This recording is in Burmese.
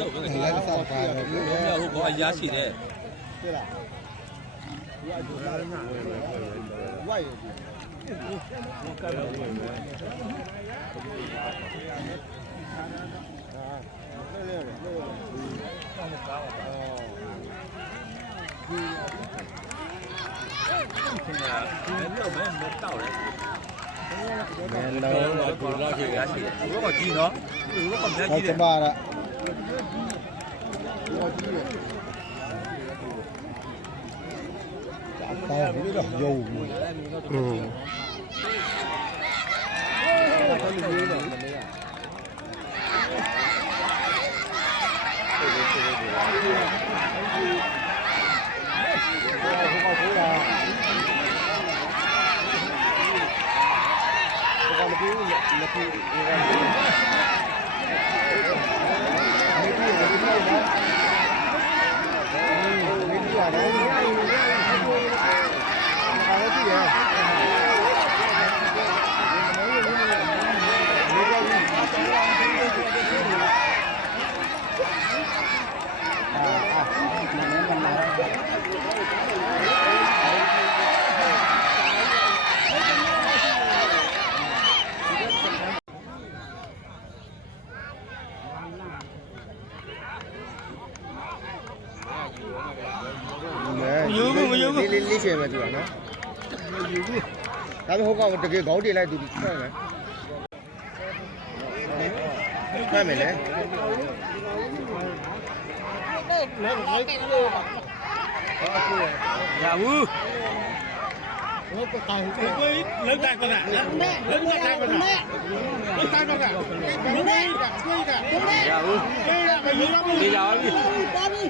တော့ဘူးလေလက်စားပါတော့ဟိုကအရာရှိတယ်对了外有တော့ဘူလာကြီးရရှိတယ်ဘုရားကြီးနော်ဘုရားကြီးတယ်ပါလားတောင်းပြီးတော့ယုံလေးချင်မယ်သူကနော်ဒါပေမဲ့ဟိုကောင်တကယ်ခေါင်းတင်လိုက်သူထွက်မယ်ထွက်မယ်လေရဘူး ဟုတ်ကဲ့တောင်းကိုလောက်တိုင်းပါလားလောက်တိုင်းပါလားလောက်တိုင်းပါလားဘယ်လိုလဲကိုကရဘူးပြေးရပြီပါပြီ